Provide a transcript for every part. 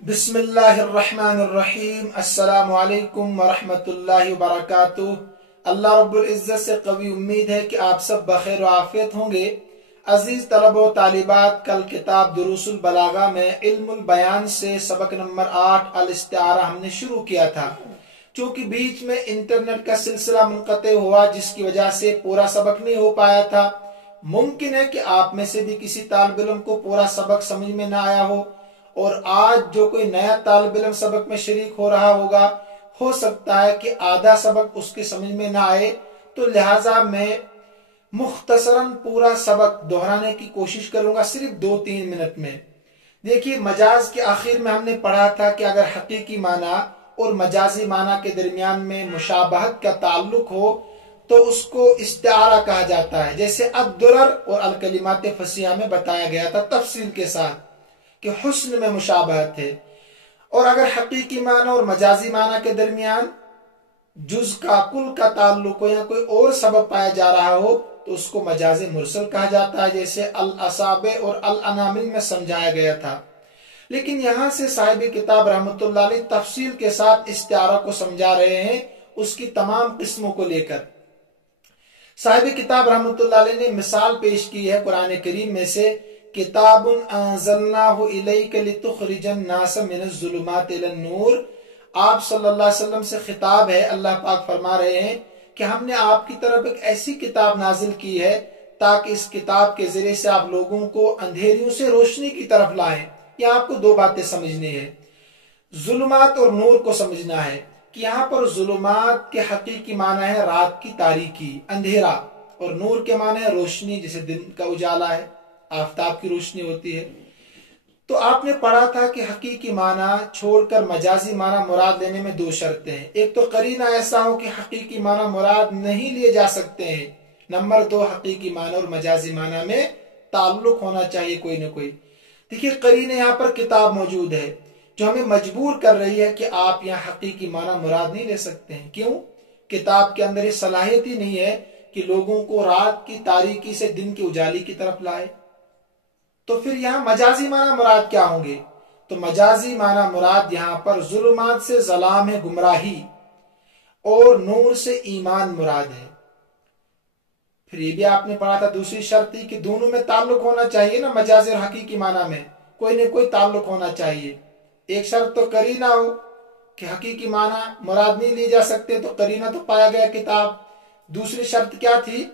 بسم اللہ الرحمن الرحیم السلام علیکم ورحمۃ اللہ وبرکاتہ۔ اللہ رب العزت سے قوی امید ہے کہ آپ سب بخیر و عافیت ہوں گے۔ عزیز طلبہ و طالبات، کل کتاب دروس البلاغہ میں علم البیان سے سبق نمبر 8 الاستعارہ ہم نے شروع کیا تھا۔ چونکہ بیچ میں انٹرنیٹ کا سلسلہ منقطع ہوا، جس کی وجہ سے پورا سبق نہیں ہو پایا تھا۔ ممکن ہے کہ آپ میں سے بھی کسی طالب علم کو پورا سبق سمجھ میں نہ آیا ہو، اور آج جو کوئی نیا طالب علم سبق میں شریک ہو رہا ہوگا، ہو سکتا ہے کہ آدھا سبق اس کے سمجھ میں نہ آئے، تو لہٰذا میں مختصراً پورا سبق دہرانے کی کوشش کروں گا صرف 2-3 منٹ میں۔ دیکھیے، مجاز کے آخر میں ہم نے پڑھا تھا کہ اگر حقیقی معنی اور مجازی معنی کے درمیان میں مشابہت کا تعلق ہو تو اس کو استعارہ کہا جاتا ہے، جیسے الدرر اور الکلمات فصیحہ میں بتایا گیا تھا تفصیل کے ساتھ کہ حسن میں مشابہت ہے۔ اور اگر حقیقی معنی اور مجازی معنی کے درمیان جز کا کل کا تعلق ہو یا کوئی اور سبب پایا جا رہا ہو تو اس کو مجاز مرسل کہا جاتا ہے، جیسے الاصابع اور الانامل میں سمجھایا گیا تھا۔ لیکن یہاں سے صاحب کتاب رحمۃ اللہ علیہ تفصیل کے ساتھ استعارہ کو سمجھا رہے ہیں، اس کی تمام قسموں کو لے کر۔ صاحب کتاب رحمۃ اللہ علیہ نے مثال پیش کی ہے قرآن کریم میں سے، کتاب انزلناہ الیک لتخرج الناس من الظلمات الی النور۔ آپ صلی اللہ علیہ وسلم سے خطاب ہے، اللہ پاک فرما رہے ہیں کہ ہم نے آپ کی طرف ایک ایسی کتاب نازل کی ہے تاکہ اس کتاب کے ذریعے سے آپ لوگوں کو اندھیریوں سے روشنی کی طرف لائیں۔ یہاں آپ کو دو باتیں سمجھنی ہے، ظلمات اور نور کو سمجھنا ہے کہ یہاں پر ظلمات کے حقیقی معنی ہے رات کی تاریکی، اندھیرا، اور نور کے معنی ہے روشنی، جیسے دن کا اجالا ہے، آفتاب کی روشنی ہوتی ہے۔ تو آپ نے پڑھا تھا کہ حقیقی معنی چھوڑ کر مجازی معنی مراد لینے میں 2 شرطیں ہیں۔ ایک تو قرینہ ایسا ہو کہ حقیقی معنی مراد نہیں لیے جا سکتے ہیں۔ نمبر 2، حقیقی معنی اور مجازی معنی میں تعلق ہونا چاہیے کوئی نہ کوئی۔ دیکھیے، قرینہ یہاں پر کتاب موجود ہے جو ہمیں مجبور کر رہی ہے کہ آپ یہاں حقیقی معنی مراد نہیں لے سکتے ہیں۔ کیوں؟ کتاب کے اندر یہ صلاحیت ہی نہیں ہے کہ لوگوں کو رات کی تاریکی سے دن کی اجالی کی طرف لائے۔ تو پھر یہاں مجازی معنی مراد کیا ہوں گے؟ تو مجازی معنی مراد یہاں پر ظلمات سے ظلام ہے، گمراہی، اور نور سے ایمان مراد ہے۔ پھر یہ بھی آپ نے پڑھا تھا، دوسری شرط تھی کہ دونوں میں تعلق ہونا چاہیے نا، مجازی اور حقیقی معنی میں کوئی نہ کوئی تعلق ہونا چاہیے۔ ایک شرط تو قرینہ ہو کہ حقیقی معنی مراد نہیں لی جا سکتے، تو قرینہ تو پایا گیا کتاب۔ دوسری شرط کیا تھی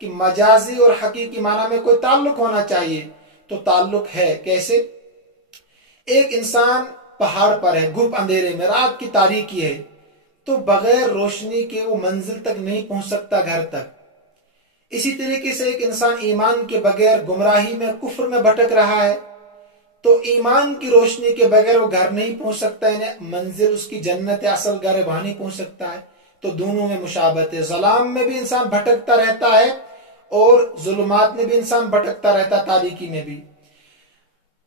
کہ مجازی اور حقیقی معنی میں کوئی تعلق ہونا چاہیے، تو تعلق ہے۔ کیسے؟ ایک انسان پہاڑ پر ہے، گھپ اندھیرے میں، رات کی تاریکی ہے، تو بغیر روشنی کے وہ منزل تک نہیں پہنچ سکتا، گھر تک۔ اسی طریقے سے ایک انسان ایمان کے بغیر گمراہی میں، کفر میں بھٹک رہا ہے، تو ایمان کی روشنی کے بغیر وہ گھر نہیں پہنچ سکتا، یعنی منزل اس کی جنت اصل گھر ہے، وہاں نہیں پہنچ سکتا ہے۔ تو دونوں میں مشابہت ہے، ظلام میں بھی انسان بھٹکتا رہتا ہے اور ظلمات میں بھی انسان بھٹکتا رہتا ہے، تاریکی میں بھی۔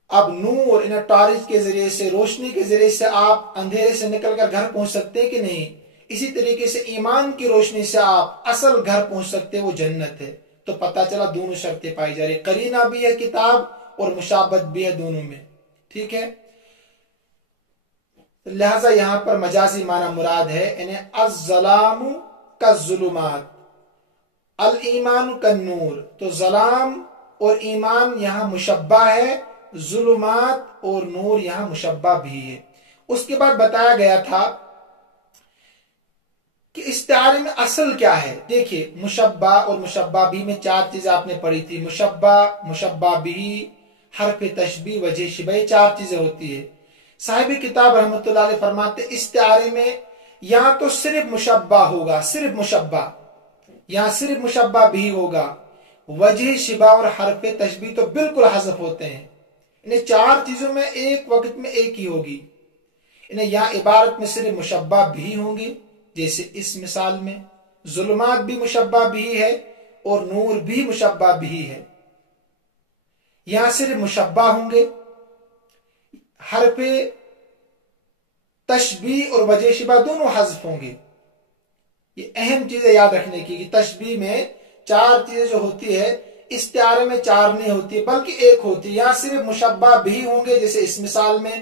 اب نور، ٹارچ کے ذریعے سے، روشنی کے ذریعے سے آپ اندھیرے سے نکل کر گھر پہنچ سکتے ہیں کہ نہیں؟ اسی طریقے سے ایمان کی روشنی سے آپ اصل گھر پہنچ سکتے، وہ جنت ہے۔ تو پتہ چلا دونوں شرطیں پائی جا رہی، قرینہ بھی ہے کتاب اور مشابہت بھی ہے دونوں میں، ٹھیک ہے۔ لہذا یہاں پر مجازی معنی مراد ہے، یعنی الظلام کالظلمات، الایمان کالنور۔ تو ظلام اور ایمان یہاں مشبہ ہے، ظلمات اور نور یہاں مشبہ بھی ہے۔ اس کے بعد بتایا گیا تھا کہ استعارے میں اصل کیا ہے۔ دیکھیے، مشبہ اور مشبہ بھی میں 4 چیزیں آپ نے پڑھی تھی، مشبہ، مشبہ بھی، حرف تشبیہ، وجہ شبہ، 4 چیزیں ہوتی ہے۔ صاحب کتاب رحمۃ اللہ علیہ فرماتے استعارے میں یا تو صرف مشبہ ہوگا، صرف مشبہ، یا صرف مشبہ بھی ہوگا، وجہ شبہ اور حرف تشبیہ تو بالکل حذف ہوتے ہیں۔ انہیں 4 چیزوں میں ایک وقت میں ایک ہی ہوگی، انہیں یا عبارت میں صرف مشبہ بھی ہوں گی، جیسے اس مثال میں ظلمات بھی مشبہ بھی ہے اور نور بھی مشبہ بھی ہے، یہاں صرف مشبہ ہوں گے، حرف تشبیہ اور وجہ شبہ دونوں حذف ہوں گے۔ یہ اہم چیزیں یاد رکھنے کی کہ تشبیہ میں 4 چیزیں جو ہوتی ہے، استعارے میں 4 نہیں ہوتی بلکہ ایک ہوتی ہے۔ یہاں صرف مشبہ بھی ہوں گے، جیسے اس مثال میں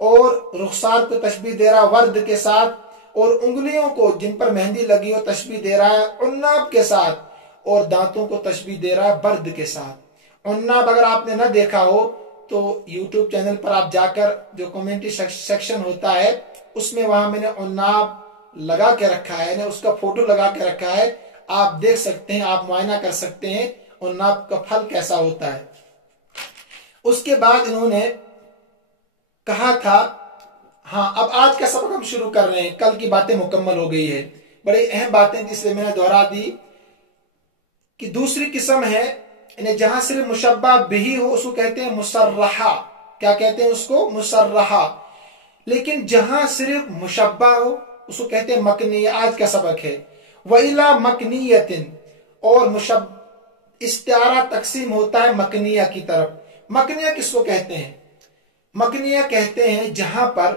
اور رخسار کو تشبیہ دے رہا ہے ورد کے ساتھ، اور انگلیوں کو جن پر مہندی لگی ہو تشبیہ دے رہا ہے عناب کے ساتھ، اور دانتوں کو تشبیہ دے رہا ہے برد کے ساتھ۔ عناب اگر آپ نے نہ دیکھا ہو تو یوٹیوب چینل پر آپ جا کر جو کمیونٹی سیکشن ہوتا ہے اس میں وہاں میں نے عناب لگا کے رکھا ہے، یعنی اس کا فوٹو لگا کے رکھا ہے، آپ دیکھ سکتے ہیں، آپ معائنہ کر سکتے ہیں عناب کا پھل کیسا ہوتا ہے۔ اس کے بعد انہوں نے کہا تھا، ہاں اب آج کا سبق ہم شروع کر رہے ہیں، کل کی باتیں مکمل ہو گئی ہے، بڑی اہم باتیں اس لیے میں نے دہرا دی کہ دوسری قسم ہے یعنی جہاں صرف مشبہ بہی ہو اس کو کہتے ہیں مصرحہ، کیا کہتے ہیں اس کو؟ مصرحہ۔ لیکن جہاں صرف مشبہ ہو اس کو کہتے ہیں مکنیہ۔ آج کا سبق ہے وَإِلَى مَكْنِيَّةٍ، اور استعارہ تقسیم ہوتا ہے مکنیہ کی طرف۔ مکنیہ کس کو کہتے ہیں؟ مکنیہ کہتے ہیں جہاں پر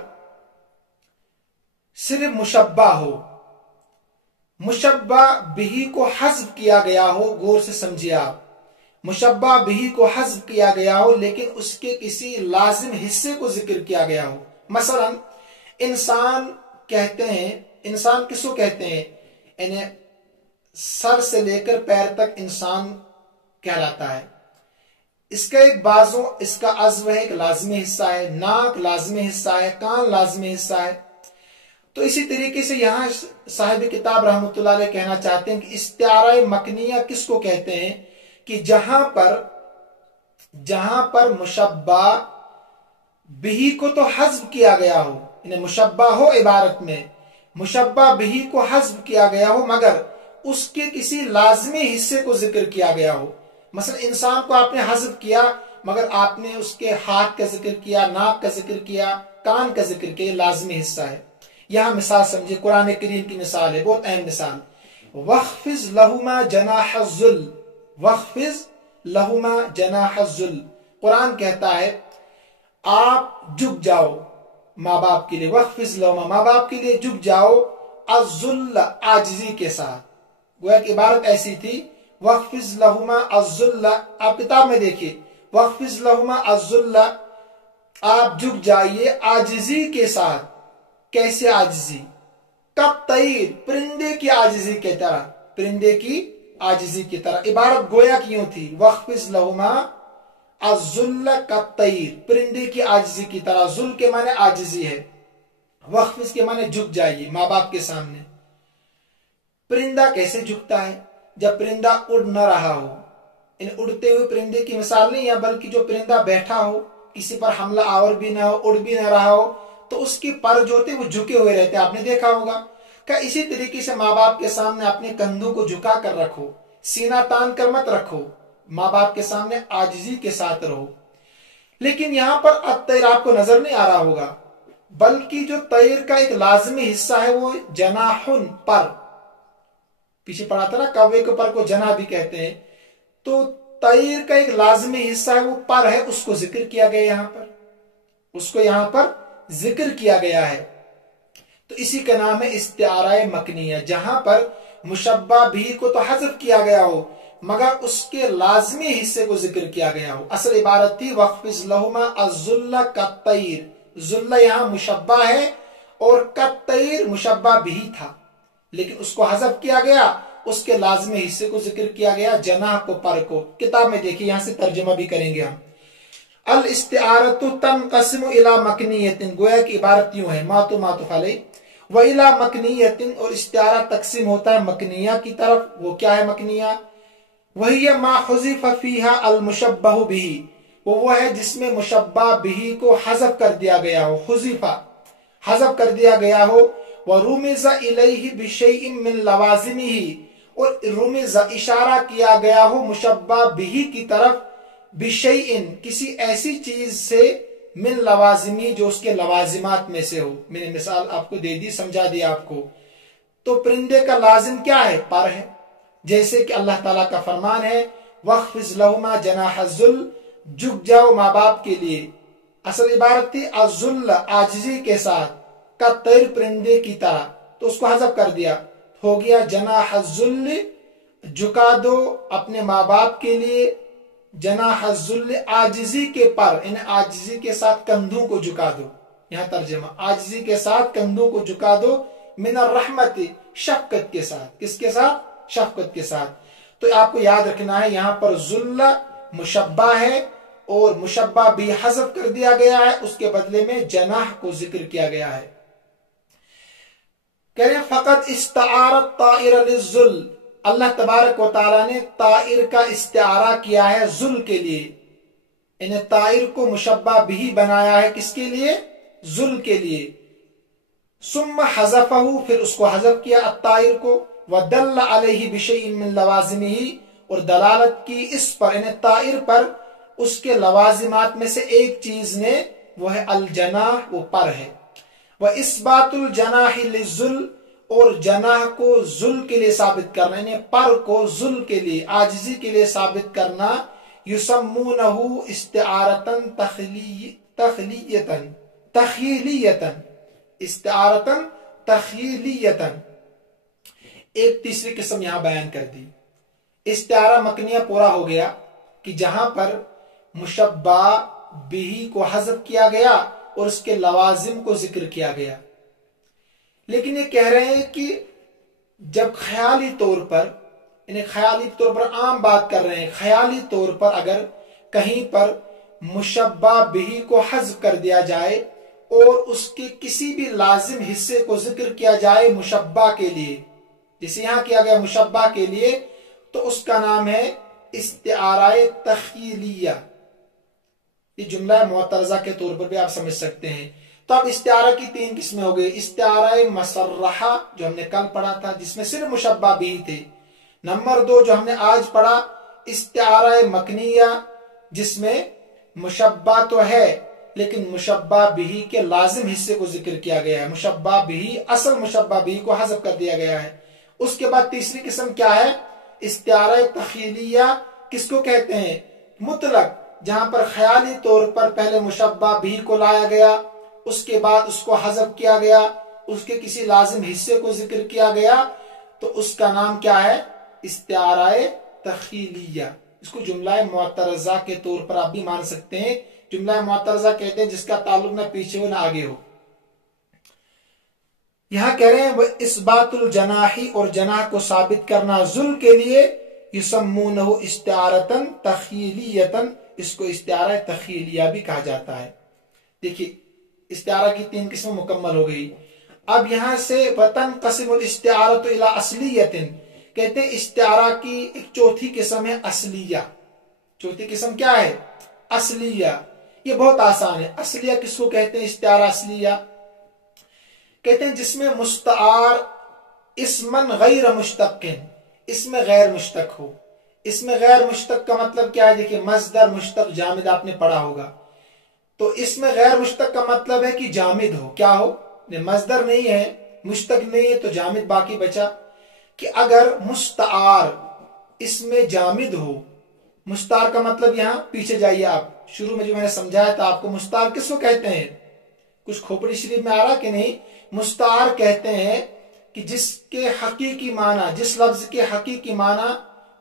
صرف مشبہ ہو، مشبہ بہی کو حذف کیا گیا ہو، غور سے سمجھیے آپ، مشبہ بہی کو حذف کیا گیا ہو لیکن اس کے کسی لازم حصے کو ذکر کیا گیا ہو۔ مثلا انسان کہتے ہیں، انسان کس کو کہتے ہیں؟ یعنی سر سے لے کر پیر تک انسان کہلاتا ہے۔ اس کا ایک بازو، اس کا عضو ہے، ایک لازمی حصہ ہے، ناک لازمی حصہ ہے، کان لازمی حصہ ہے۔ تو اسی طریقے سے یہاں صاحب کتاب رحمۃ اللہ علیہ کہنا چاہتے ہیں کہ استعارہ مکنیہ کس کو کہتے ہیں؟ کہ جہاں پر مشبہ بہی کو تو حذف کیا گیا ہو، یعنی مشبہ ہو عبارت میں، مشبہ بہی کو حذف کیا گیا ہو مگر اس کے کسی لازمی حصے کو ذکر کیا گیا ہو۔ مثلا انسان کو آپ نے حذف کیا مگر آپ نے اس کے ہاتھ کا ذکر کیا، ناک کا ذکر کیا، کان کا ذکر کیا، یہ لازمی حصہ ہے۔ یہاں مثال سمجھے، قرآن کریم کی مثال ہے، بہت اہم مثال۔ وَخْفِضْ لَهُمَا جَنَاحَ الذُّلِّ، وَخْفِضْ لَهُمَا جَنَاحَ الذُّلِّ، قرآن کہتا ہے آپ جھک جاؤ ماں باپ کے لیے، وَخْفِضْ لَهُمَا، ماں باپ کے لیے جھک جاؤ، الذُّلَّ، عاجزی کے ساتھ۔ گویا کہ عبارت ایسی تھی وَخْفِضْ لَهُمَا الذُّلَّ، آپ کتاب میں دیکھیے، وَخْفِضْ لَهُمَا الذُّلَّ، آپ جھک جائیے عاجزی کے ساتھ۔ کیسے عاجزی؟ کالطیر، پرندے کی عاجزی کی طرح، پرندے کی عاجزی کی طرح۔ عبارت گویا کیوں تھی؟ وَخْفِضْ لَهُمَا الذُّلَّ کالطیر، پرندے کی عاجزی کی طرح۔ ذل کے معنی عاجزی ہے، وخفض کے معنی جھک جائیے ماں باپ کے سامنے۔ پرندہ کیسے جھکتا ہے؟ جب پرندہ اڑ نہ رہا ہو، ان اڑتے ہوئے پرندے کی مثال نہیں ہے بلکہ جو پرندہ بیٹھا ہو، کسی پر حملہ آور بھی نہ ہو، اڑ بھی نہ رہا ہو، تو اس کی پر جو ہوتے وہ جھکے ہوئے رہتے، آپ نے دیکھا ہوگا کہ اسی طریقے سے ماں باپ کے سامنے اپنے کندھوں کو جھکا کر رکھو، سینہ تان کر مت رکھو، ماں باپ کے سامنے عاجزی کے ساتھ رہو۔ لیکن یہاں پر الطیر آپ کو نظر نہیں آ رہا ہوگا، بلکہ جو طیر کا ایک لازمی حصہ ہے وہ جناحن، پر، پیچھے پڑھا تھا نا کوے کے پر کو جناح بھی کہتے ہیں، تو طیر کا ایک لازمی حصہ ہے وہ پر ہے، اس کو ذکر کیا گیا یہاں پر، اس کو یہاں پر ذکر کیا گیا ہے۔ تو اسی کا نام ہے استعارہ مکنیہ، جہاں پر مشبہ بھی کو تو حذف کیا گیا ہو مگر اس کے لازمی حصے کو ذکر کیا گیا ہو۔ اصل عبارت تھی وَخْفِضْ لَهُمَا الذُّلَّ كَالطَّيْرِ، ذُلَّ یہاں مشبہ ہے اور کالطیر مشبہ بھی تھا لیکن اس کو حذف کیا گیا، اس کے لازمی حصے کو ذکر کیا گیا، جناح کو، پر کو۔ کتاب میں دیکھیں، یہاں سے ترجمہ بھی کریں گے ہم۔ الاستعارۃ تنقسم الی مکنیۃ، گویا کی عبارت یوں ہے، ما تو معطوف علیہ، وَإِلَى مَكْنِيَّةٍ، اور استعارہ تقسیم ہوتا ہے مکنیہ کی طرف۔ وہ کیا ہے مکنیہ؟ وَهِيَ مَا حُذِفَ فِيهَا الْمُشَبَّهُ بِهِ، وہ ہے جس میں مشبہ بِهِ کو حذف کر دیا گیا ہو، حُذِفَ، حذف کر دیا گیا ہو، وَرُمِزَ إِلَيْهِ بِشَيْءٍ مِّن لَوَازِمِهِ، اور رُمِزَ اشارہ کیا گیا ہو مشبہ بِهِ کی طرف، بِشَيْءٍ کسی ایسی چیز سے، من لوازمی جو اس کے لوازمات میں سے ہو۔ میں نے مثال آپ کو دے دی، سمجھا دیا آپ کو۔ تو پرندے کا لازم کیا ہے؟ پر ہے، جیسے کہ اللہ تعالیٰ کا فرمان ہے وَخْفِضْ لَهُمَا جَنَاحَ الذُّلِّ، جھک جاؤ ماں باپ کے لیے۔ اصل عبارت تھی الذُّلَّ، عاجزی کے ساتھ، کا طیر پرندے کی طرح، تو اس کو حذف کر دیا، ہو گیا جناح الذُّلِّ، جھکا دو اپنے ماں باپ کے لیے، جناح الذُّلِّ، عاجزی کے پر، یعنی عاجزی کے ساتھ کندھوں کو جھکا دو۔ یہاں ترجمہ آجزی کے ساتھ کندھوں کو جھکا دو، من الرحمت شفقت کے ساتھ، کس کے ساتھ؟ شفقت کے ساتھ۔ تو آپ کو یاد رکھنا ہے یہاں پر ذل مشبہ ہے اور مشبہ بھی حذف کر دیا گیا ہے، اس کے بدلے میں جناح کو ذکر کیا گیا ہے۔ کہہ رہے ہیں فقط استعارت طائر للذل، اللہ تبارک و تعالیٰ نے طائر کا استعارہ کیا ہے ذل کے لیے، انہیں طائر کو مشبہ بھی بنایا ہے کس کے لیے؟ ذل کے لیے۔ ثم حذفہ، پھر اس کو حذف کیا الطائر کو، ودل علیہ بشیء من لوازمہ، اور دلالت کی اس پر یعنی طائر پر اس کے لوازمات میں سے ایک چیز نے، وہ ہے الجناح، وہ پر ہے۔ وَإِثْبَاتُ الْجَنَاحِ لِلذُّلْ، اور جناح کو ذل کے لیے ثابت کرنا، یعنی پر کو ذل کے لیے، عاجزی کے لیے ثابت کرنا، یسمونہ استعارتاً تخیلیتاً، استعارتاً تخیلیتاً۔ ایک تیسری قسم یہاں بیان کر دی، استعارہ مکنیہ پورا ہو گیا کہ جہاں پر مشبہ بھی کو حذف کیا گیا اور اس کے لوازم کو ذکر کیا گیا، لیکن یہ کہہ رہے ہیں کہ جب خیالی طور پر، یعنی خیالی طور پر عام بات کر رہے ہیں، خیالی طور پر اگر کہیں پر مشبہ بھی کو حذف کر دیا جائے اور اس کے کسی بھی لازم حصے کو ذکر کیا جائے مشبہ کے لیے، جسے یہاں کیا گیا مشبہ کے لیے، تو اس کا نام ہے استعارہ تخیلیہ۔ یہ جملہ معترضہ کے طور پر بھی آپ سمجھ سکتے ہیں۔ تو اب استعارہ کی تین قسمیں ہو گئی، استعارہ مصرحہ جو ہم نے کل پڑھا تھا جس میں صرف مشبہ بھی تھے، نمبر 2 جو ہم نے آج پڑھا استعارہ مکنیہ جس میں مشبہ تو ہے لیکن مشبہ بھی کے لازم حصے کو ذکر کیا گیا ہے، مشبہ بھی اصل مشبہ بھی کو حذف کر دیا گیا ہے۔ اس کے بعد تیسری قسم کیا ہے؟ استعارہ تخیلیہ، کس کو کہتے ہیں؟ مطلق، جہاں پر خیالی طور پر پہلے مشبہ بھی کو لایا گیا، اس کے بعد اس کو حذف کیا گیا، اس کے کسی لازم حصے کو ذکر کیا گیا، تو اس کا نام کیا ہے؟ استعارہ تخیلیہ۔ اس کو جملہ معترضہ کے طور پر آپ بھی مان سکتے ہیں۔ جملہ معترضہ کہتے ہیں جس کا تعلق نہ پیچھے ہو نہ آگے ہو۔ یہاں کہہ رہے ہیں وہ اثبات الجناحی، اور جناح کو ثابت کرنا ذل کے لیے، یسمونہ استعارتاً تخیلیتاً، اس کو استعارہ تخیلیہ بھی کہا جاتا ہے۔ دیکھیے استعارہ کی 3 قسم مکمل ہو گئی۔ اب یہاں سے وتنقسم الاستعارۃ الی اصلیۃ، کہتے ہیں استعارہ کی ایک چوتھی قسم ہے اصلیہ۔ چوتھی قسم کیا ہے؟ اصلیہ۔ یہ بہت آسان ہے۔ اصلیہ کس کو کہتے ہیں؟ استعارہ اصلیہ کہتے ہیں جس میں مستعار اسمن غیر مشتق، اس میں غیر مشتق ہو۔ اس میں غیر مشتق کا مطلب کیا ہے؟ دیکھیں مصدر مشتق جامد آپ نے پڑھا ہوگا، تو اس میں غیر مشتق کا مطلب ہے کہ جامد ہو، کیا ہو؟ مصدر نہیں ہے، مشتق نہیں ہے، تو جامد باقی بچا۔ کہ اگر مستعار اس میں جامد ہو، مستعار کا مطلب یہاں پیچھے جائیے آپ، شروع میں جو میں نے سمجھایا تھا آپ کو، مستعار کس کو کہتے ہیں؟ کچھ کھوپڑی شریف میں آ رہا کہ نہیں؟ مستعار کہتے ہیں کہ جس کے حقیقی معنی، جس لفظ کے حقیقی معنی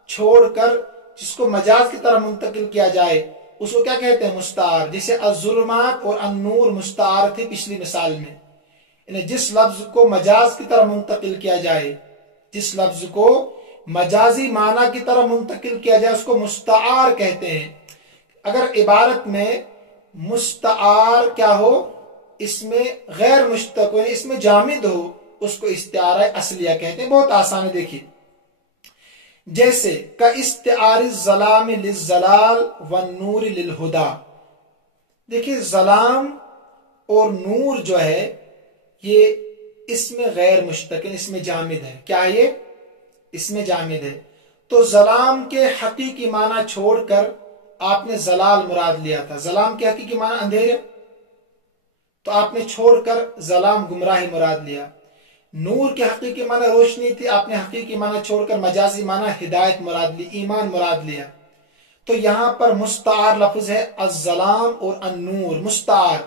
چھوڑ کر جس کو مجاز کی طرح منتقل کیا جائے اس کو کیا کہتے ہیں؟ مستعار۔ جیسے الظلمات اور النور مستعار تھے پچھلی مثال میں، یعنی جس لفظ کو مجاز کی طرح منتقل کیا جائے، جس لفظ کو مجازی معنی کی طرح منتقل کیا جائے اس کو مستعار کہتے ہیں۔ اگر عبارت میں مستعار کیا ہو؟ اس میں غیر مشتق ہو، اس میں جامد ہو، اس کو استعارہ اصلیہ کہتے ہیں۔ بہت آسان ہے، دیکھیے جیسے کاستعار الظلام للظلال والنور للہدی۔ دیکھیے ظلام اور نور جو ہے یہ اس میں غیر مشتق، اس میں جامد ہے۔ کیا یہ؟ اس میں جامد ہے۔ تو ظلام کے حقیقی معنی چھوڑ کر آپ نے زلال مراد لیا تھا، ظلام کے حقیقی معنی اندھیرے، تو آپ نے چھوڑ کر ظلام گمراہی مراد لیا۔ نور کے حقیقی معنی روشنی تھی، آپ نے حقیقی معنی چھوڑ کر مجازی معنی ہدایت مراد لی، ایمان مراد لیا۔ تو یہاں پر مستعار لفظ ہے الظلام اور النور، مستعار،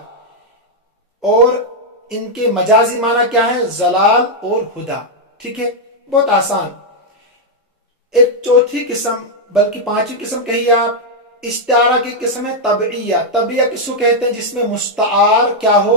اور ان کے مجازی معنی کیا ہے؟ زلال اور ہدا۔ ٹھیک ہے، بہت آسان۔ ایک چوتھی قسم، بلکہ 5ویں قسم کہیے آپ، استعارہ کی قسم ہے طبعیہ۔ طبعیہ کس کو کہتے ہیں؟ جس میں مستعار کیا ہو؟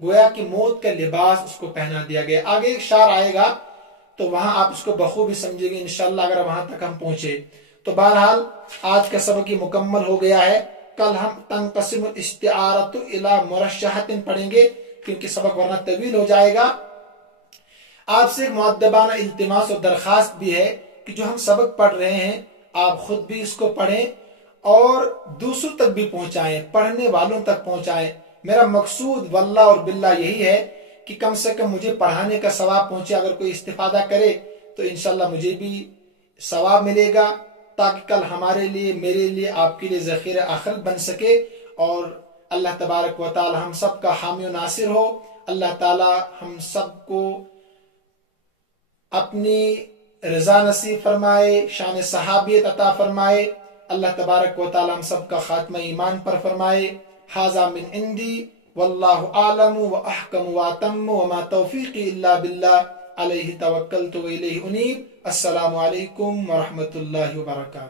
گویا کہ موت کا لباس اس کو پہنا دیا گیا. آگے ایک شعر آئے گا تو وہاں آپ اس کو بخوبی سمجھیں گے انشاءاللہ اگر وہاں تک ہم پہنچے. تو بہرحال آج کا سبق یہ مکمل ہو گیا ہے. کل ہم تنقسم الاستعارۃ الی مرشحۃ پڑھیں گے کیونکہ سبق ورنہ طویل ہو جائے گا. آپ سے مؤدبانہ التماس اور درخواست بھی ہے کہ جو ہم سبق پڑھ رہے ہیں آپ خود بھی اس کو پڑھیں اور دوسروں تک بھی پہنچائیں، پڑھنے والوں تک پہنچائیں. میرا مقصود واللہ اور باللہ یہی ہے کہ کم سے کم مجھے پڑھانے کا ثواب پہنچے. اگر کوئی استفادہ کرے تو انشاءاللہ مجھے بھی ثواب ملے گا، تاکہ کل ہمارے لیے، میرے لیے، آپ کے لیے ذخیرہ آخرت بن سکے. اور اللہ تبارک و تعالی ہم سب کا حامی و ناصر ہو. اللہ تعالی ہم سب کو اپنی رضا نصیب فرمائے، شان صحابیت عطا فرمائے. اللہ تبارک و تعالی ہم سب کا خاتمہ ایمان پر فرمائے. ھذا من عندی واللہ اعلم واحکم واتم وما توفیقی الا باللہ علیہ توکلت والیہ انیب. السلام علیکم ورحمۃ اللہ وبرکاتہ.